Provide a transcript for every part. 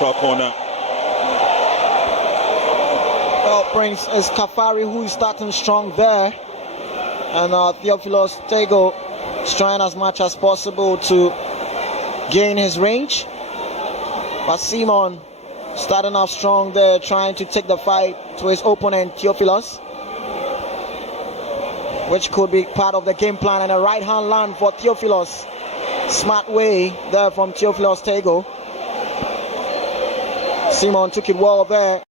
neutral corner. Well, Prince, is Kafari who is starting strong there, and Theophilus Tego is trying as much as possible to gain his range. But Simon starting off strong there, trying to take the fight to his opponent Theophilus, which could be part of the game plan. And a right hand land for Theophilus. Smart way there from Theophilus Tego. Simon took it well there.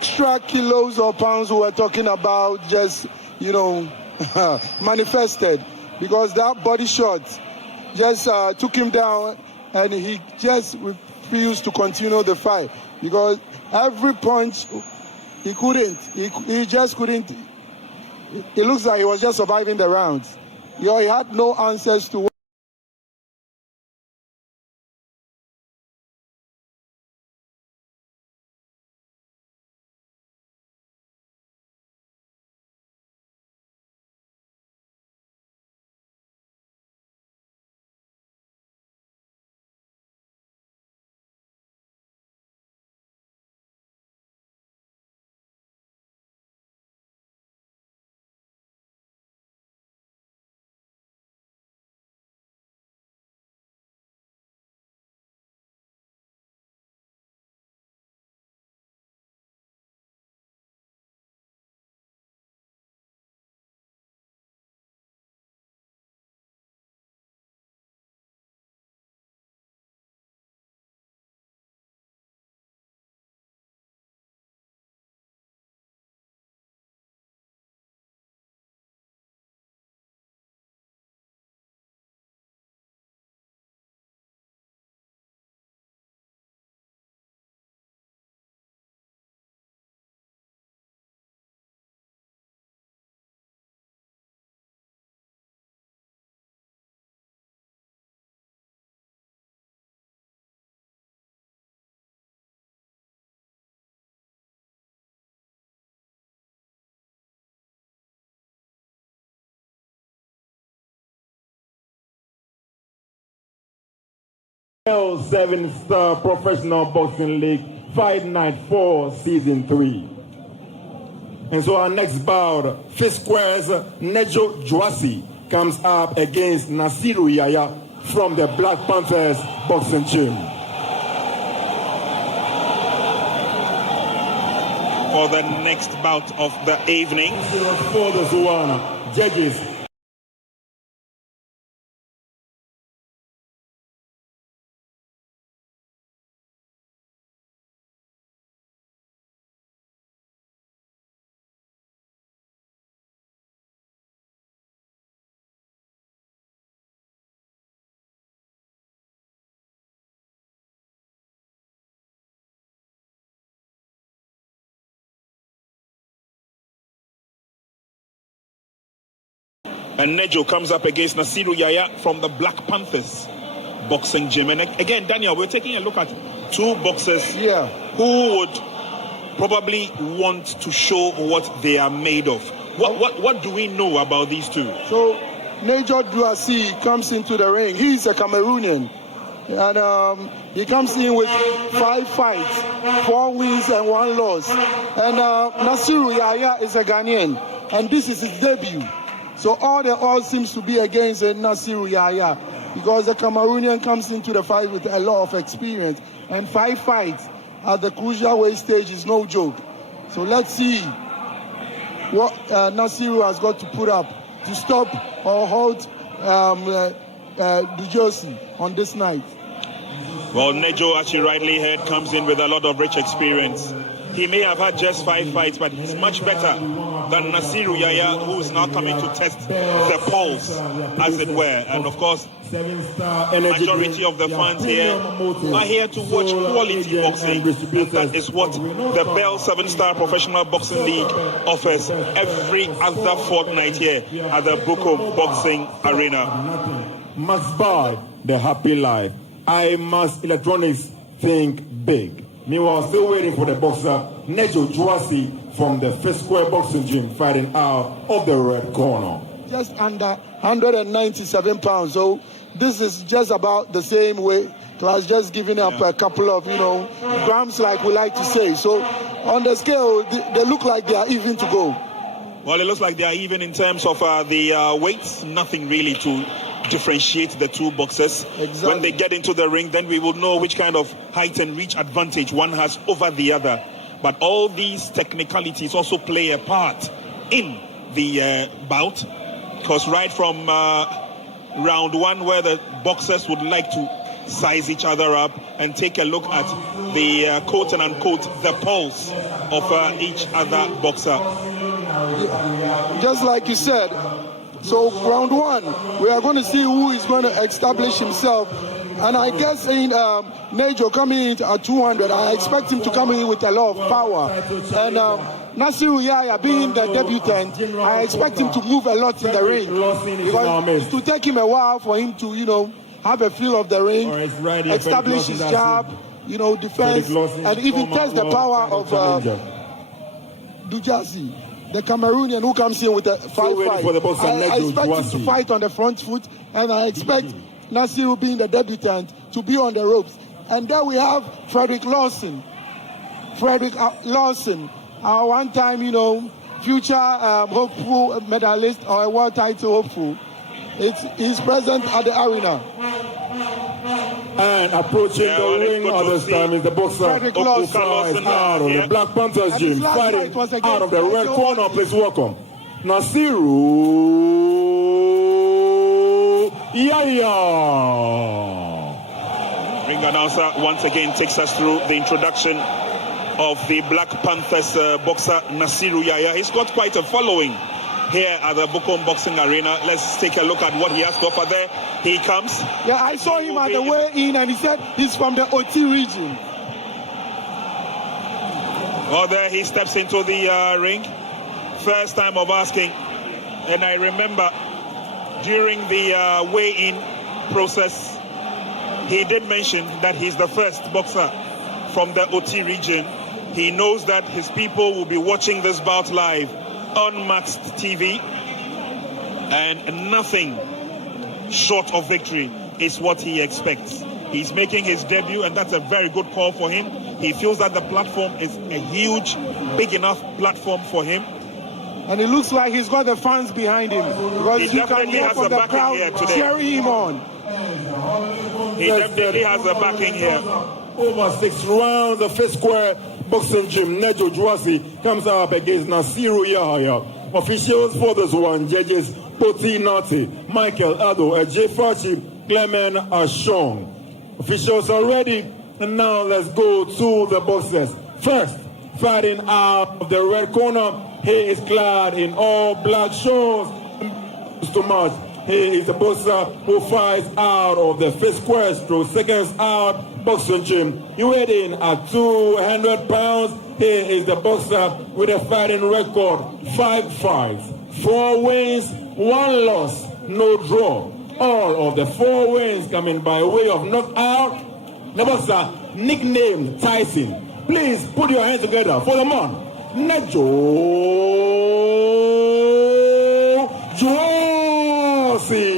Extra kilos or pounds we were talking about just, manifested, because that body shot just took him down, and he just refused to continue the fight, because every punch he couldn't. He just couldn't. It looks like he was just surviving the rounds. He had no answers to. Seven-star Professional Boxing League Fight Night 4 Season 3. And so our next bout, Fist Square's Nejo Dwasi comes up against Nasiru Yaya from the Black Panthers Boxing Gym. For the next bout of the evening, for the Zuana judges. And Nejo comes up against Nasiru Yaya from the Black Panthers Boxing Gym. And again, Daniel, we're taking a look at two boxers who would probably want to show what they are made of. What do we know about these two? So, Nejo Dwasi comes into the ring. He's a Cameroonian. And he comes in with 5 fights, 4 wins and 1 loss. And Nasiru Yaya is a Ghanaian. And this is his debut. So all the odds seems to be against Nasiru Yaya, because the Cameroonian comes into the fight with a lot of experience, and 5 fights at the cruiserweight stage is no joke. So let's see what Nasiru has got to put up to stop or halt Dwasi on this night. Well, Nejo, as you rightly heard, comes in with a lot of rich experience. He may have had just 5 fights, but he's much better than Nasiru Yaya, who's now coming to test the pulse, as it were. And of course, majority of the fans here are here to watch quality boxing. And that is what the Bell 7-Star Professional Boxing League offers every other fortnight here at the Bukom Boxing Arena. Must buy the happy life. I must electronics think big. Meanwhile, still waiting for the boxer Nejo Dwasi from the Fist Square Boxing Gym, fighting out of the red corner. Just under 197 pounds. So this is just about the same weight class, just giving up a couple of, grams, like we like to say. So on the scale, they look like they are even to go. Well, it looks like they are even in terms of the weights. Nothing really to differentiate the two boxers. Exactly. When they get into the ring, then we will know which kind of height and reach advantage one has over the other. But all these technicalities also play a part in the bout, because right from round 1, where the boxers would like to size each other up and take a look at the quote and unquote the pulse of each other boxer. Just like you said, so round one, we are going to see who is going to establish himself. And I guess in Nejo coming in at 200, I expect him to come in with a lot of power. And Nasiru Yaya being the debutant, I expect him to move a lot in the ring. Because it will take him a while for him to, have a feel of the ring, establish his jab, defense, and even test the power of Dujazi, the Cameroonian who comes in with a fight. I expect him to fight on the front foot, and I expect Nasiru being the debutant to be on the ropes. And then we have Frederick Lawson. Our one-time, future hopeful medalist or a world title hopeful. He's present at the arena. And approaching the ring at this time is the boxer Okuka out of the Black Panthers gym, fighting out of the red corner. Please welcome Nasiru Yaya. Ring announcer once again takes us through the introduction of the Black Panthers boxer Nasiru Yaya. He's got quite a following here at the Bukom Boxing Arena. Let's take a look at what he has to offer there. He comes. Yeah, I saw him at the way in and he said he's from the OT region. Oh, there he steps into the ring. First time of asking. And I remember during the weigh-in process, he did mention that he's the first boxer from the OT region. He knows that his people will be watching this bout live on Max TV, and nothing short of victory is what he expects. He's making his debut, and that's a very good call for him. He feels that the platform is a huge, big enough platform for him. And it looks like he's got the fans behind him, because He you can definitely hear has from the the backing crowd here today. cheering him on. He definitely has a backing here. Over 6 rounds, the Fifth Square Boxing Gym, Nejo Dwasi comes up against Nasiru Yahya. Officials for this one, judges Poti Nati, Michael Ado, Ajay Fachi, Clement Ashong. Officials are ready, and now let's go to the boxers. First, fighting out of the red corner, he is clad in all black shorts. To match, he is the boxer who fights out of the Fifth Square Stroke Seconds Out Boxing Gym. He weighed in at 200 pounds. He is the boxer with a fighting record: 5 fights, 4 wins, 1 loss, no draw. All of the 4 wins coming by way of knockout. The boxer nicknamed Tyson. Please put your hands together for the man, Nejo Dwasi.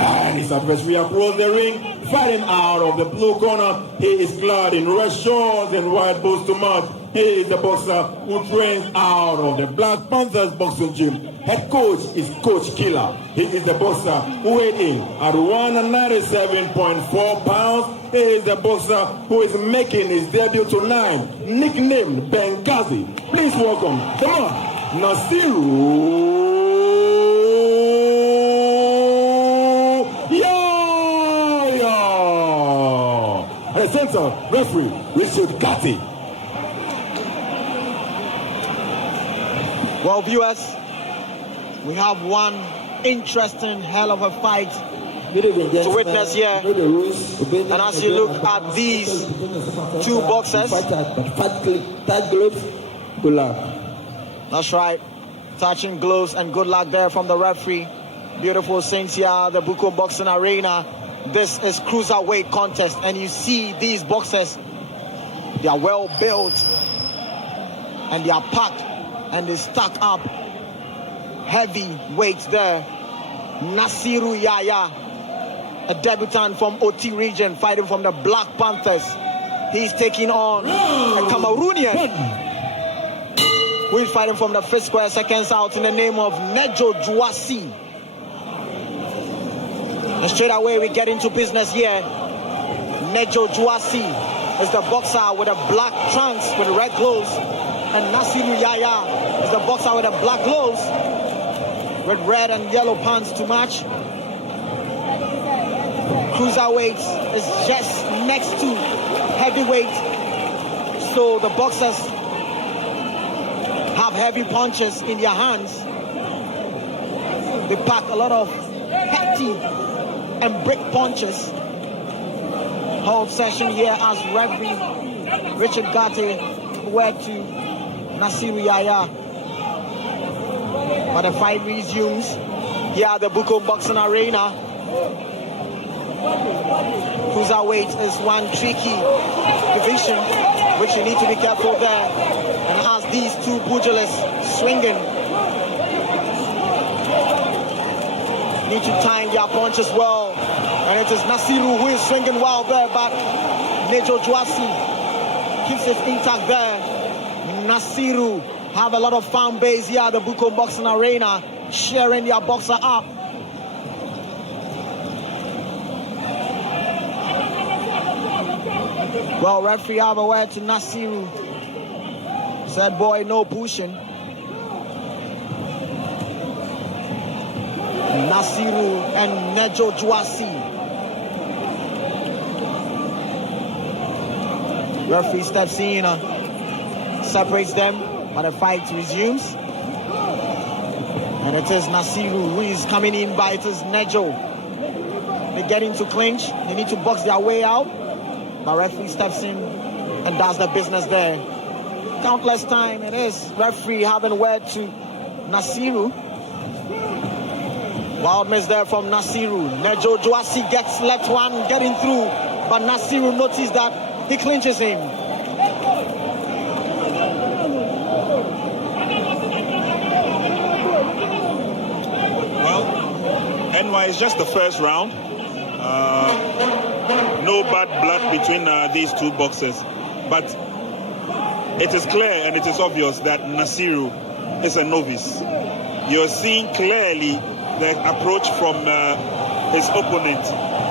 And his adversary across the ring, fighting out of the blue corner. He is clad in red shorts and white boots to match. He is the boxer who trains out of the Black Panthers Boxing Gym. Head coach is Coach Killer. He is the boxer who weighed in at 197.4 pounds. He is the boxer who is making his debut tonight, nicknamed Benghazi. Please welcome the man, Nasiru Yaya. At the center, referee Richard Gatti. Well, viewers, we have one interesting hell of a fight to witness here. And as you look at these 2 boxers, that's right, touching gloves, and good luck there from the referee. Beautiful scenes here at the Bukom Boxing Arena. This is cruiserweight contest, and you see these boxers, they are well built and they are packed and they stack up heavy weights there. Nasiru Yaya, a debutant from OT region, fighting from the Black Panthers. He's taking on a Cameroonian who is fighting from the Fifth Square Seconds Out in the name of Nejo Dwasi. And straight away we get into business here. Nejo Dwasi is the boxer with the black trunks with red gloves, and Nasiru Yaya is the boxer with the black gloves with red and yellow pants to match. Cruiserweight is just next to heavyweight. So the boxers have heavy punches in their hands. They pack a lot of hefty and brick punches. Hold session here as referee Richard Gatti went to Nasiru Yaya. But the fight resumes here at the Bukom Boxing Arena. Cruiserweight is one tricky division, which you need to be careful there. And as these two pugilists swinging, need to time their punches well. And it is Nasiru who is swinging well there, but Nejo Dwasi keeps it intact there. Nasiru have a lot of fan base here at the Bukom Boxing Arena, cheering their boxer up. Well, referee have a word to Nasiru. Said, boy, no pushing. Nasiru and Nejo Dwasi. Referee steps in, separates them, but the fight resumes. And it is Nasiru who is coming in, but it is Nejo. They get into clinch. They need to box their way out. But referee steps in and does the business there. Countless time it is. Referee having word to Nasiru. Wild miss there from Nasiru. Nejo Dwasi gets left one, getting through. But Nasiru noticed that he clinches him. Well, NY is just the first round. No bad blood between these two boxers. But it is clear and it is obvious that Nasiru is a novice. You're seeing clearly the approach from his opponent.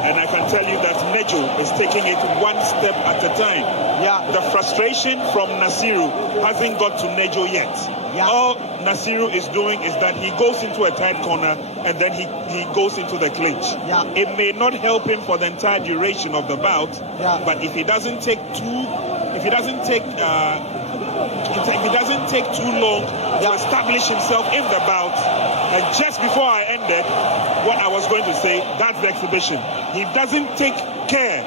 And I can tell you that Nejo is taking it one step at a time. Yeah. The frustration from Nasiru hasn't got to Nejo yet. Yeah. All Nasiru is doing is that he goes into a tight corner and then he goes into the clinch. Yeah. It may not help him for the entire duration of the bout, but if he doesn't take too long to establish himself in the bout, and just before I ended what I was going to say, that's the exhibition. He doesn't take care,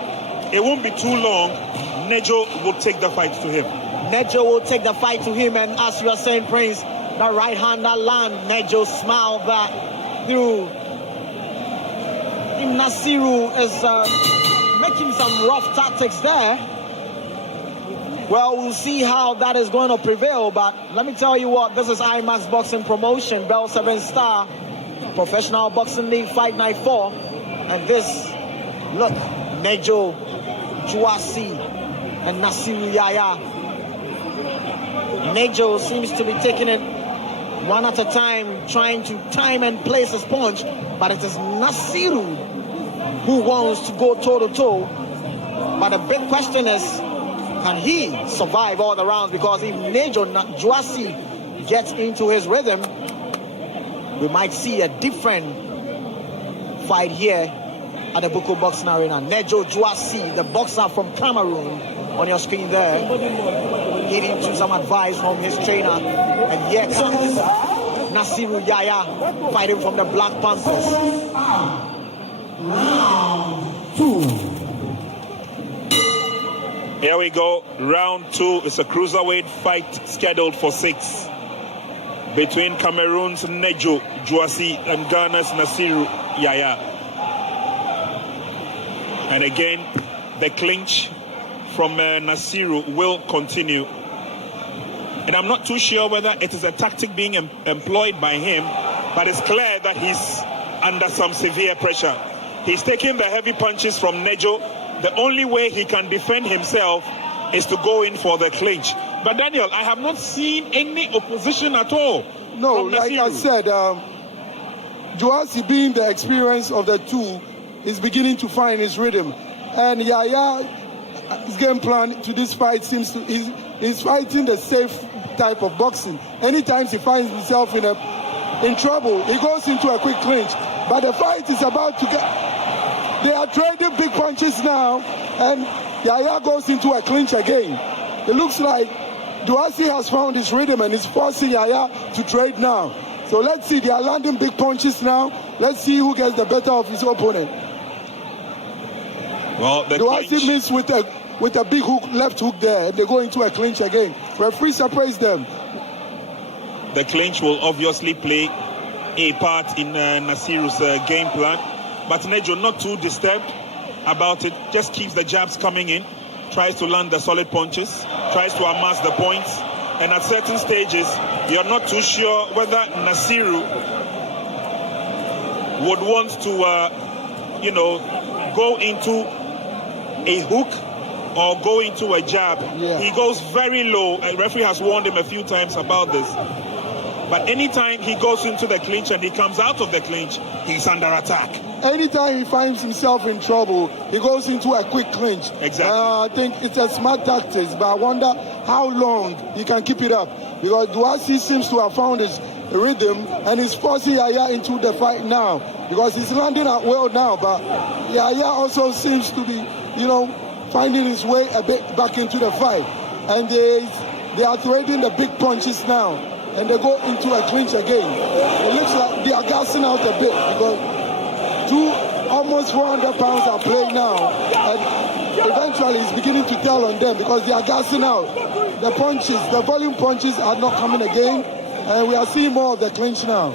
it won't be too long. Nejo will take the fight to him. Nejo will take the fight to him, and as you are saying, Prince, the right hand that land, Nejo smiled back through. Nasiru is making some rough tactics there. Well, we'll see how that is going to prevail, but let me tell you what, this is IMAX Boxing Promotion, Bell 7 Star, Professional Boxing League Fight Night 4, and this, look, Nejo Dwasi and Nasiru Yaya. Nejo seems to be taking it one at a time, trying to time and place his punch, but it is Nasiru who wants to go toe-to-toe. But the big question is, can he survive all the rounds? Because if Nejo Dwasi gets into his rhythm, we might see a different fight here at the Bukom Boxing Arena. Nejo Dwasi, the boxer from Cameroon, on your screen there, getting to some advice from his trainer. And here comes Nasiru Yaya fighting from the Black Panthers. Round 2. Here we go, round 2. It's a cruiserweight fight scheduled for 6 between Cameroon's Nejo Dwasi and Ghana's Nasiru Yaya. And again, the clinch from Nasiru will continue. And I'm not too sure whether it is a tactic being employed by him, but it's clear that he's under some severe pressure. He's taking the heavy punches from Nejo. The only way he can defend himself is to go in for the clinch. But Daniel, I have not seen any opposition at all. No, like I said, Dwasi, being the experience of the two, is beginning to find his rhythm. And Yaya, his game plan to this fight seems to he's fighting the safe type of boxing. Anytime he finds himself in trouble, he goes into a quick clinch. But the fight is about to get. They are trading big punches now, and Yaya goes into a clinch again. It looks like Duasi has found his rhythm and is forcing Yaya to trade now. So let's see, they are landing big punches now. Let's see who gets the better of his opponent. Well, the Duasi missed with a big hook, left hook there, and they go into a clinch again. Referee separates them. The clinch will obviously play a part in Nasiru's game plan. But Nejo not too disturbed about it, just keeps the jabs coming in, tries to land the solid punches, tries to amass the points. And at certain stages, you're not too sure whether Nasiru would want to, go into a hook or go into a jab. Yeah. He goes very low. A referee has warned him a few times about this. But anytime he goes into the clinch and he comes out of the clinch, he's under attack. Anytime he finds himself in trouble, he goes into a quick clinch. Exactly. I think it's a smart tactics, but I wonder how long he can keep it up. Because Duasi seems to have found his rhythm and is forcing Yaya into the fight now. Because he's landing at well now, but Yaya also seems to be, finding his way a bit back into the fight. And they are trading the big punches now. And they go into a clinch again. It looks like they are gassing out a bit because almost 400 pounds are playing now. And eventually it's beginning to tell on them because they are gassing out. The punches, the volume punches are not coming again. And we are seeing more of the clinch now.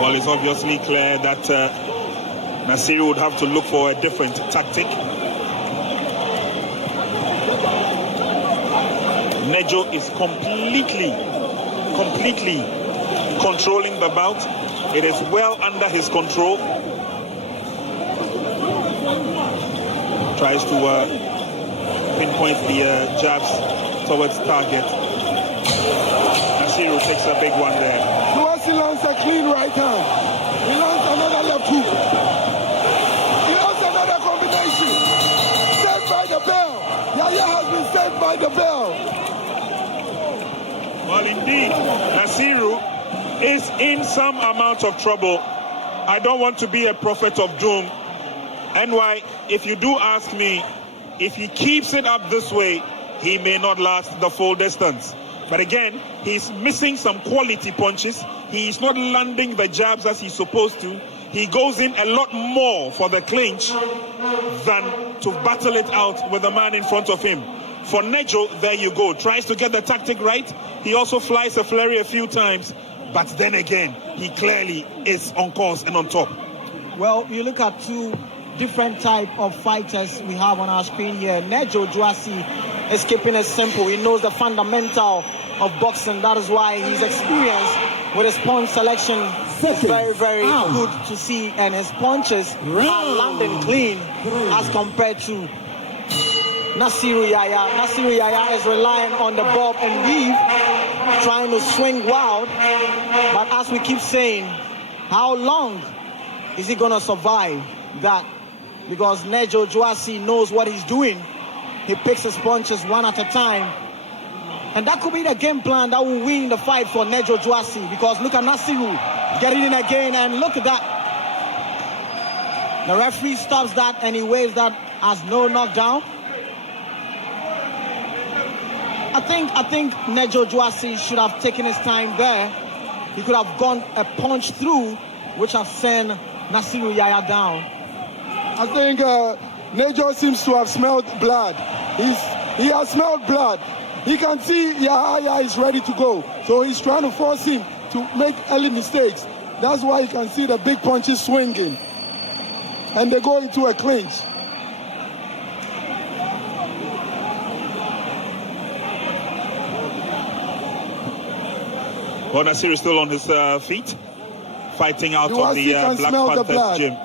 Well, it's obviously clear that Nasiru would have to look for a different tactic. Nejo is completely controlling the bout. It is well under his control. Tries to pinpoint the jabs towards target. Nasiru takes a big one there. Duasi lands a clean right hand. He lands another left hook. He lands another combination. Saved by the bell. Yaya has been saved by the bell. Well, indeed, Nasiru is in some amount of trouble. I don't want to be a prophet of doom. NY, if you do ask me, if he keeps it up this way, he may not last the full distance. But again, he's missing some quality punches. He's not landing the jabs as he's supposed to. He goes in a lot more for the clinch than to battle it out with the man in front of him. For Nejo, there you go. Tries to get the tactic right. He also flies a flurry a few times. But then again, he clearly is on course and on top. Well, you look at two different type of fighters we have on our screen here. Nejo Duasi is keeping it simple. He knows the fundamental of boxing. That is why his experience with his punch selection is very, very good to see. And his punches are landing clean as compared to Nasiru Yaya. Nasiru Yaya is relying on the bob and weave, trying to swing wild. But as we keep saying, how long is he going to survive that? Because Nejo Duasi knows what he's doing. He picks his punches one at a time. And that could be the game plan that will win the fight for Nejo Duasi. Because look at Nasiru getting in again, and look at that. The referee stops that and he waves that as no knockdown. I think Nejo Duasi should have taken his time there. He could have gone a punch through, which have sent Nasiru Yaya down. I think Nejo seems to have smelled blood. He has smelled blood. He can see Yaya is ready to go. So he's trying to force him to make early mistakes. That's why you can see the big punches swinging. And they go into a clinch. Well, Nasiru is still on his feet, fighting out of the Black Panthers gym.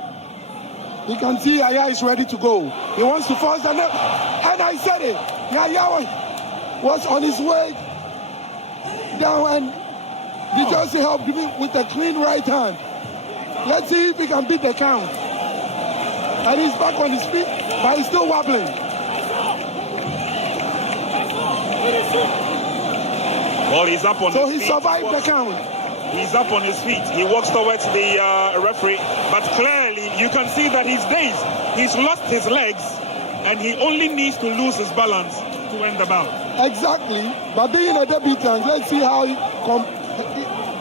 You can see Yaya is ready to go. He wants to force the net. And I said it. Yaya was on his way down, and Duasi helped him with a clean right hand. Let's see if he can beat the count. And he's back on his feet, but he's still wobbling. Well, he's up on so his he feet. survived the count. He's up on his feet. He walks towards the referee, but clearly you can see that he's dazed. He's lost his legs, and he only needs to lose his balance to end the bout. Exactly. But being a debutant, let's see how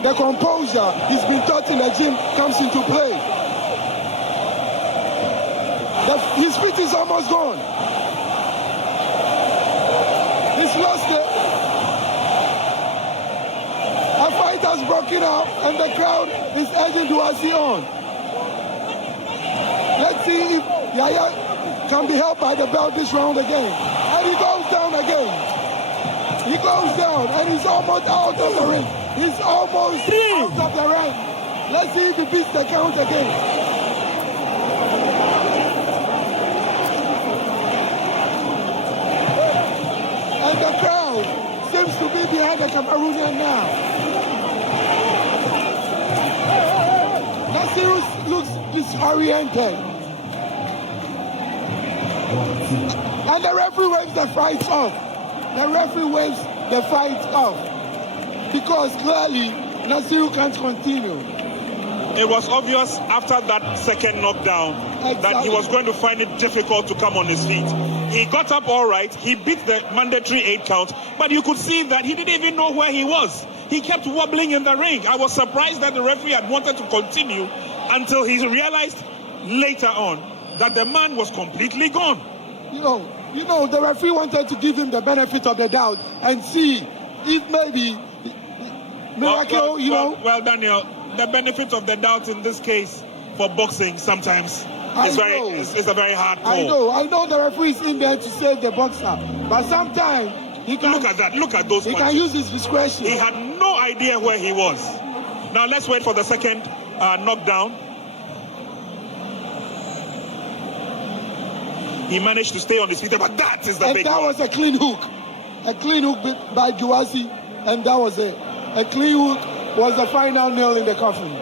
the composure he's been taught in the gym comes into play. His feet is almost gone. He's lost it. A fight has broken out, and the crowd is urging Douassi on. Let's see if Yaya can be held by the belt this round again. And he goes down again. He goes down, and he's almost out of the ring. He's almost out of the ring. Let's see if he beats the count again. And the crowd seems to be behind the Cameroonian now. Nasiru looks disoriented. And the referee waves the fight off. The referee waves the fight off. Because clearly, Nasiru can't continue. It was obvious after that second knockdown that he was going to find it difficult to come on his feet. He got up all right. He beat the mandatory 8 count, but you could see that he didn't even know where he was. He kept wobbling in the ring. I was surprised that the referee had wanted to continue until he realized later on that the man was completely gone. You know, the referee wanted to give him the benefit of the doubt and see if maybe miracle, Well, Daniel, the benefit of the doubt in this case for boxing sometimes is a very hard call. I know the referee is in there to save the boxer, but sometimes he can look at that. Look at those He punches. can use his discretion. He had no idea where he was. Now let's wait for the second knockdown. He managed to stay on his feet, but that is the big one. And that was a clean hook by Douassi, and that was it. A clean hook was the final nail in the coffin.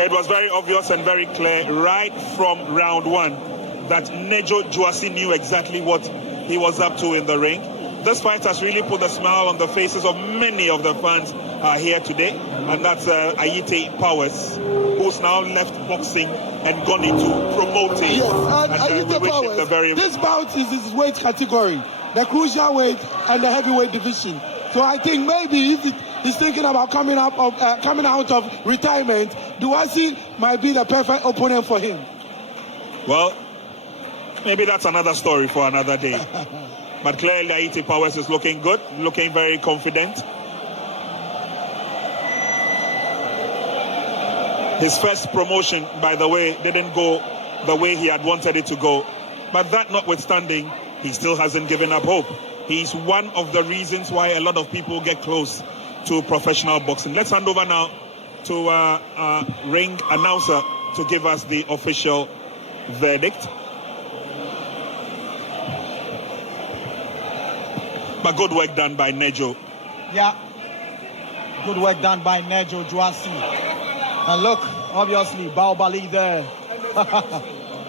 It was very obvious and very clear right from round 1 that Nejo Douassi knew exactly what he was up to in the ring. This fight has really put a smile on the faces of many of the fans here today, and that's Ayite Powers, who's now left boxing and gone into promoting. Yes, and Ayite Powers, this bout is his weight category, the cruiser weight and the heavyweight division. So I think maybe if he's thinking about coming out of retirement, Douassi might be the perfect opponent for him. Well, maybe that's another story for another day. But clearly Ayite Powers is looking good, looking very confident. His first promotion, by the way, didn't go the way he had wanted it to go. But that notwithstanding, he still hasn't given up hope. He's one of the reasons why a lot of people get close to professional boxing. Let's hand over now to ring announcer to give us the official verdict. But good work done by Nejo. Yeah, good work done by Nejo Douassi. And look, obviously, Baobali there.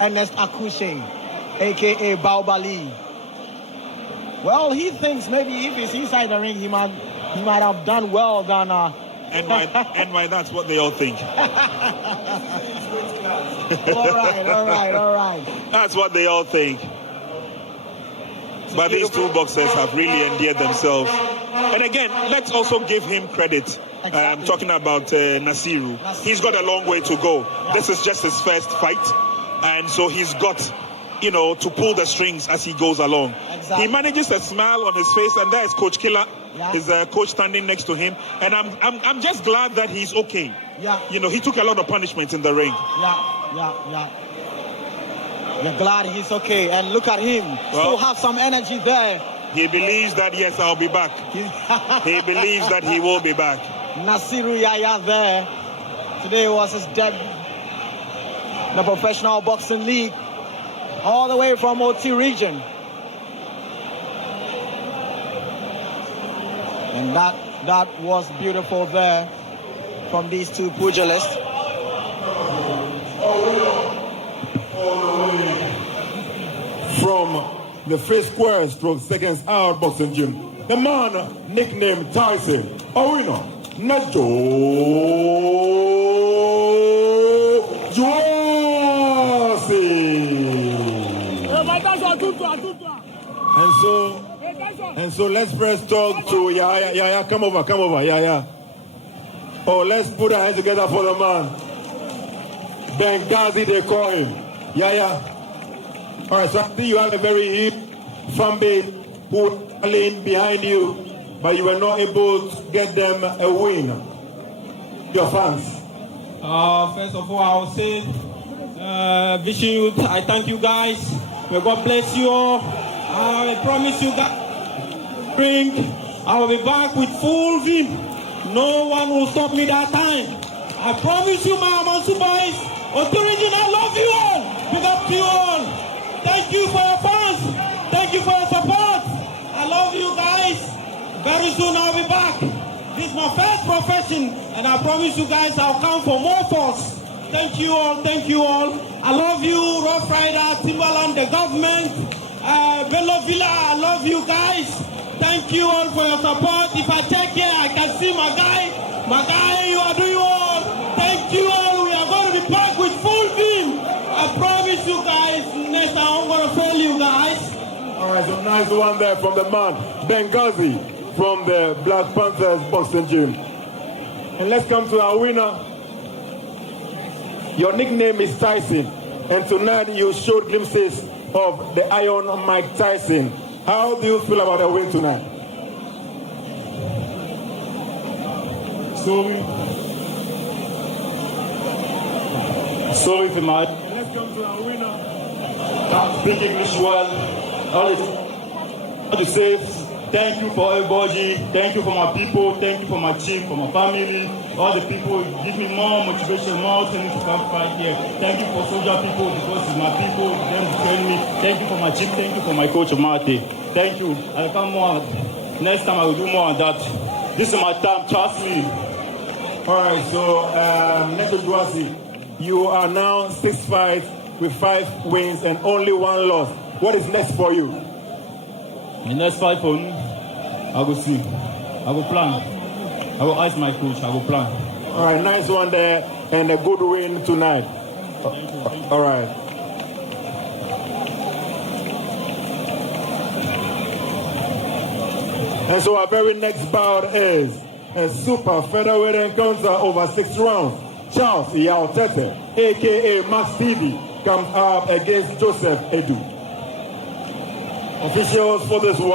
Ernest Akushe, a.k.a. Baobali. Well, he thinks maybe if he's inside the ring, he might have done well than... And why that's what they all think. All right. That's what they all think. But these two boxers have really endeared themselves. And again, let's also give him credit. Exactly. I'm talking about Nasiru. He's got a long way to go. Yeah. This is just his first fight. And so he's got, to pull the strings as he goes along. Exactly. He manages a smile on his face, and there is Coach Killer, his coach standing next to him. And I'm just glad that he's okay. Yeah. He took a lot of punishments in the ring. Yeah. We're glad he's okay. And look at him. Still have some energy there. He believes that, yes, I'll be back. He believes that he will be back. Nasiru Yaya there. Today was his debut in the Professional Boxing League. All the way from OT region. And that was beautiful there from these two pugilists. From the Fifth Square stroke seconds out boxing gym. The man nicknamed Tyson, a winner, Nejo Juasi. And so let's first talk to Yaya. Yaya, come over, Yaya. Oh, let's put our hands together for the man. Benghazi, they call him. Yaya. All right, so I think you have a very hip fan base who are laying behind you, but you were not able to get them a win. Your fans. First of all, I will say, wishing you, I thank you guys. May God bless you all. I promise you guys, I will be back with full vim. No one will stop me that time. I promise you, my Amansu boys, authority, I love you all. Big up to you all. Thank you for your fans. Thank you for your support. I love you guys. Very soon I'll be back. This is my first profession, and I promise you guys I'll come for more force. Thank you all. Thank you all. I love you, Rough Rider, Timbaland, the government, Bello Villa. I love you guys. Thank you all for your support. If I check here, I can see my guy. My guy, you are doing all. Thank you all. We are going to be back with full beam. I promise you guys, next time I'm going to fail you guys. All right, so nice one there from the man, Benghazi, from the Black Panthers boxing gym. And let's come to our winner. Your nickname is Tyson, and tonight you showed glimpses of the Iron Mike Tyson. How do you feel about the win tonight? Sorry for my... Let's come to our winner. Can't speak English well. All I want to say, thank you for everybody. Thank you for my people. Thank you for my team, for my family. All the people give me more motivation, more things to come fight here. Thank you for soldier people because it's my people. Them train me. Thank you for my team. Thank you for my coach, Mate. Thank you. I'll come more. Next time I will do more on that. This is my time. Trust me. All right, so Nejo Juasi, you are now 6 fights with 5 wins and only 1 loss. What is next for you? The next fight for me, I will see. I will plan. I will ask my coach. I will plan. All right, nice one there and a good win tonight. Thank you. All right. And so our very next bout is a super featherweight encounter over 6 rounds. Charles Yao Tete, a.k.a. Max TV, comes up against Joseph Edu. Officials for this one.